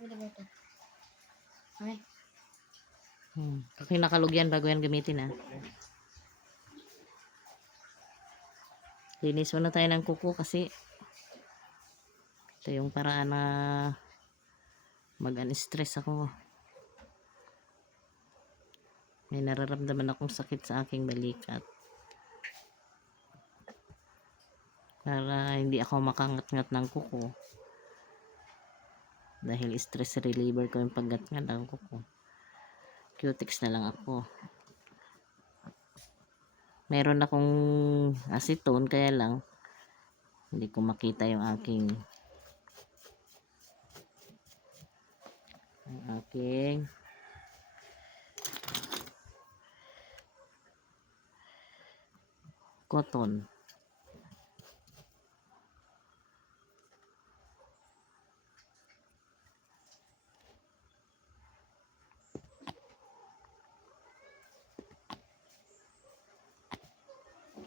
Ano ba ito? Ay. Okay, nakalugyan bago yan gamitin ah. Linis muna tayo ng kuko kasi ito yung paraan na mag-unstress ako. May nararamdaman akong sakit sa aking balikat. Para hindi ako makangat-ngat ng kuko. Dahil stress reliever ko yung paggat-ngat ng kuko. Cutex na lang ako. Meron akong acetone kaya lang hindi ko makita yung aking cotton.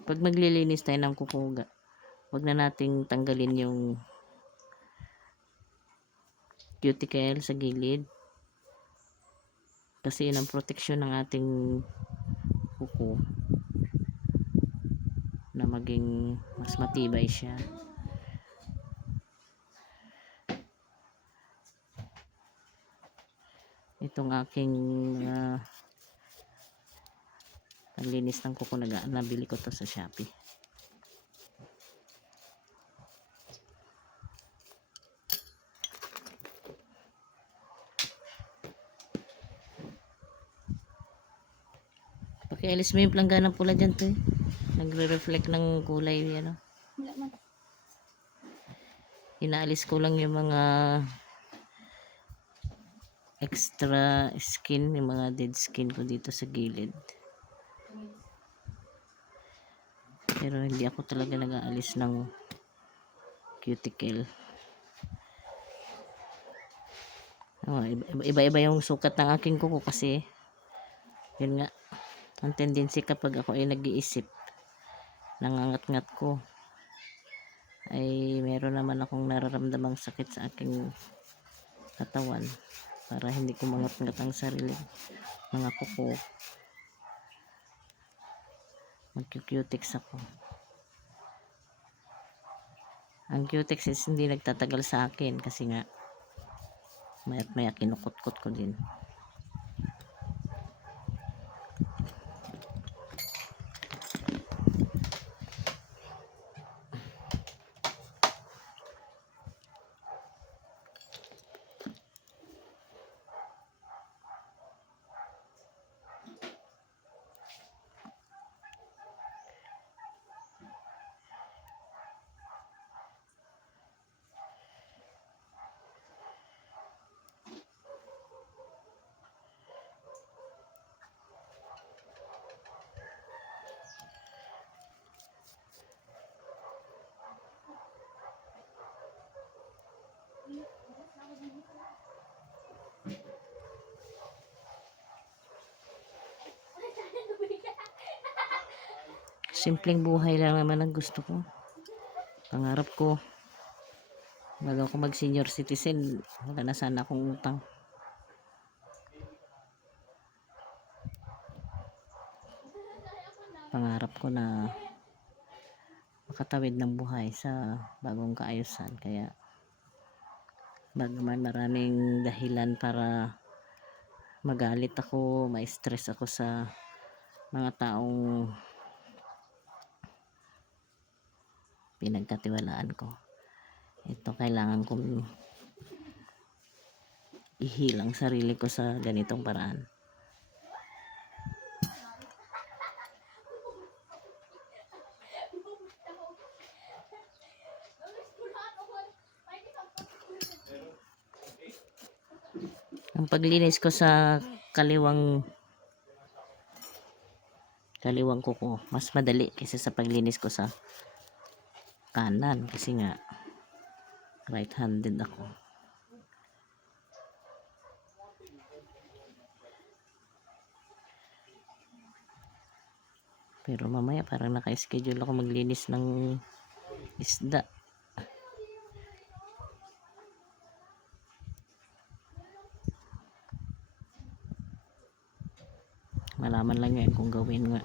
Pag maglilinis tayo ng kuko, wag na nating tanggalin yung cuticle sa gilid kasi yun ang proteksyon ng ating kuko na maging mas matibay siya. Itong aking panlinis ng kuko, nabili ko to sa Shopee. Pakialis mo yung planggana pula dyan to eh. Nagre-reflect ng kulay yan. Inaalis ko lang yung mga extra skin, yung mga dead skin ko dito sa gilid. Pero hindi ako talaga nag-aalis ng cuticle. Iba-iba yung sukat ng aking kuko kasi yun nga, ang tendency kapag ako ay nag-iisip, nangangat-ngat ko, ay meron naman akong nararamdamang sakit sa aking katawan. Para hindi ko mangat-ngat ang sarili mga kuko, mag-cutex ako. Ang cutex is hindi nagtatagal sa akin kasi nga maya't maya kinukot-kot ko din. Simpleng buhay lang naman ang gusto ko. Pangarap ko bago ako mag senior citizen, wala na sana akong utang. Pangarap ko na makatawid ng buhay sa bagong kaayusan. Kaya bagaman maraming dahilan para magalit ako, ma-stress ako sa mga taong pinagkatiwalaan ko, ito kailangan kong ihilang sarili ko sa ganitong paraan. Ang paglinis ko sa kaliwang kuko mas madali kaysa sa paglinis ko sa kanan kasi nga right-handed ako. Pero mamaya parang naka-schedule ako maglinis ng isda. Malaman lang yan kung gawin nga.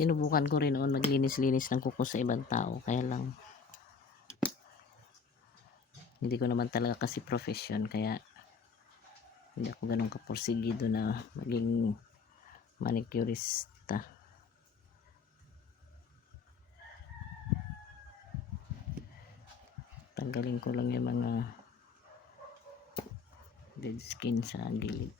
Sinubukan ko rin noon maglinis-linis ng kuko sa ibang tao, kaya lang hindi ko naman talaga kasi profession, kaya hindi ako ganun kapursigido na maging manicurista. Tanggalin ko lang yung mga dead skin sa gilid.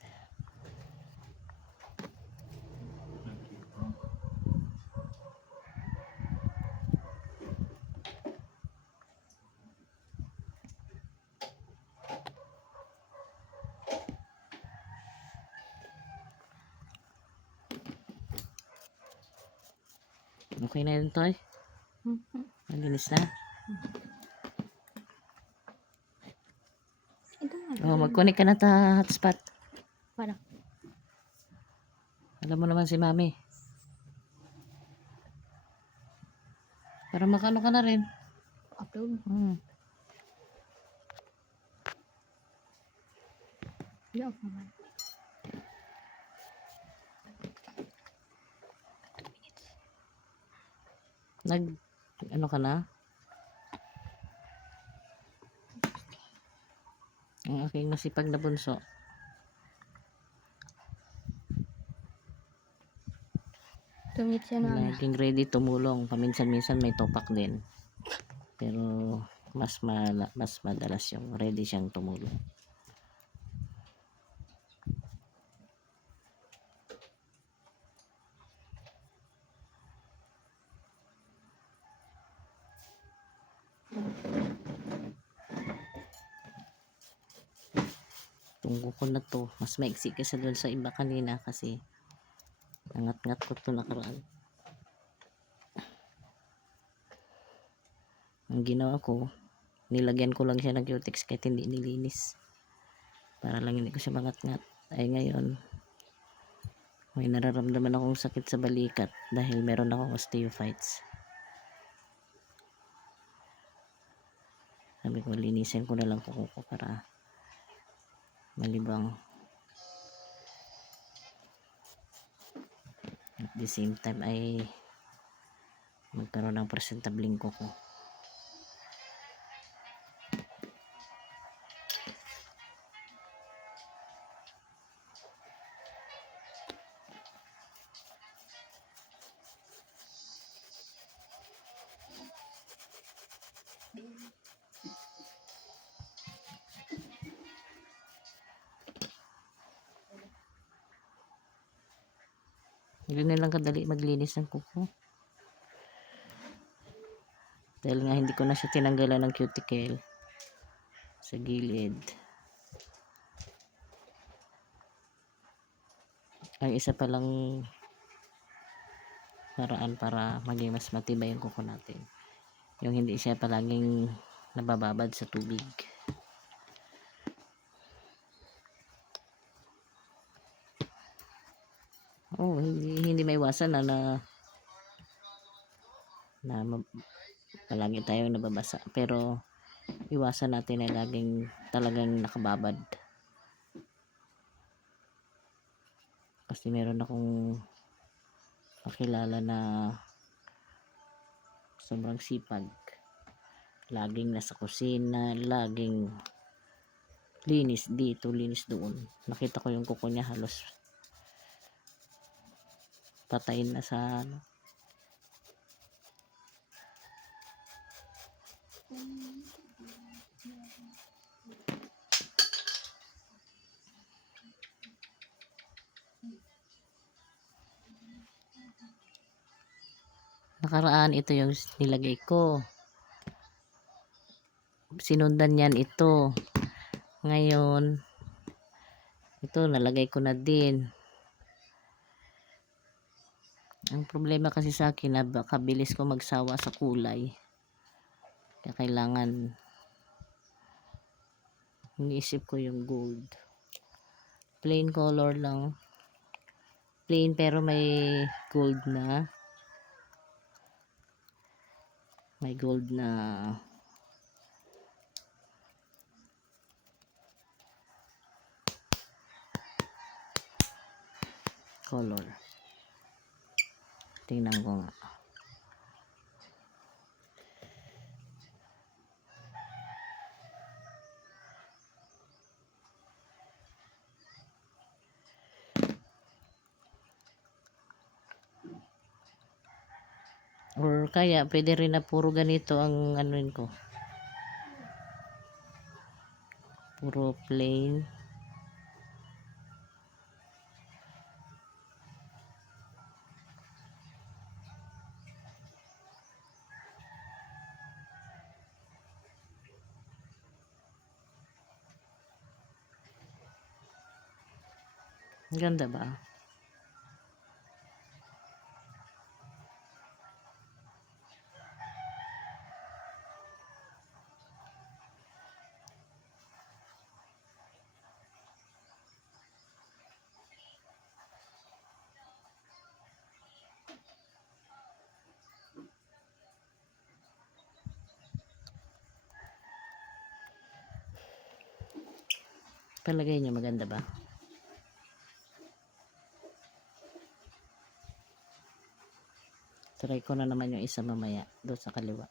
Okay na yun, Toy? Malinis na? Ito nga. Oh, mag-connect ka na ta hotspot. Para. Alam mo naman si Mami. Para makano ka na rin. Upload. Hindi ako naman. Ano ka na? Ang aking masipag na bunso. Tumit siya na. Laging ready tumulong. Paminsan-minsan may topak din. Pero mas madalas yung ready siyang tumulong. Tunggo ko na to. Mas maiksi kaysa doon sa iba kanina kasi nangat-ngat ko to nakaraan. Ang ginawa ko, nilagyan ko lang siya ng cutex kahit hindi nilinis. Para lang hindi ko siya mangat-ngat. Ay ngayon, may nararamdaman akong sakit sa balikat dahil meron akong osteophytes. Sabi ko, linisin ko na lang kuko ko para malibang. At the same time ay magkaroon ng presentableng kuko. Ganyan lang kadali maglinis ng kuko. Dahil nga hindi ko na siya tinanggalan ng cuticle sa gilid. Ay isa palang paraan para maging mas matibay yung kuko natin. Yung hindi siya palaging nabababad sa tubig. Oh, hindi maiwasan na palagi tayong nababasa, pero iwasan natin na laging talagang nakababad. Kasi meron akong kakilala na sobrang sipag, laging nasa kusina, laging linis dito, linis doon. Nakita ko yung kuko niya halos patayin na sa nakaraan. Ito yung nilagay ko, sinundan yan ito. Ngayon ito nalagay ko na din. Ang problema kasi sa akin na baka bilis ko magsawa sa kulay. Kaya kailangan iniisip ko yung gold. Plain color lang. Plain pero may gold na. May gold na color. Tingnan ko nga. Or kaya pwede rin na puro ganito ang anuin ko. Puro plain. Ganda ba? Palagay nyo maganda ba? Try ko na naman yung isa mamaya doon sa kaliwa.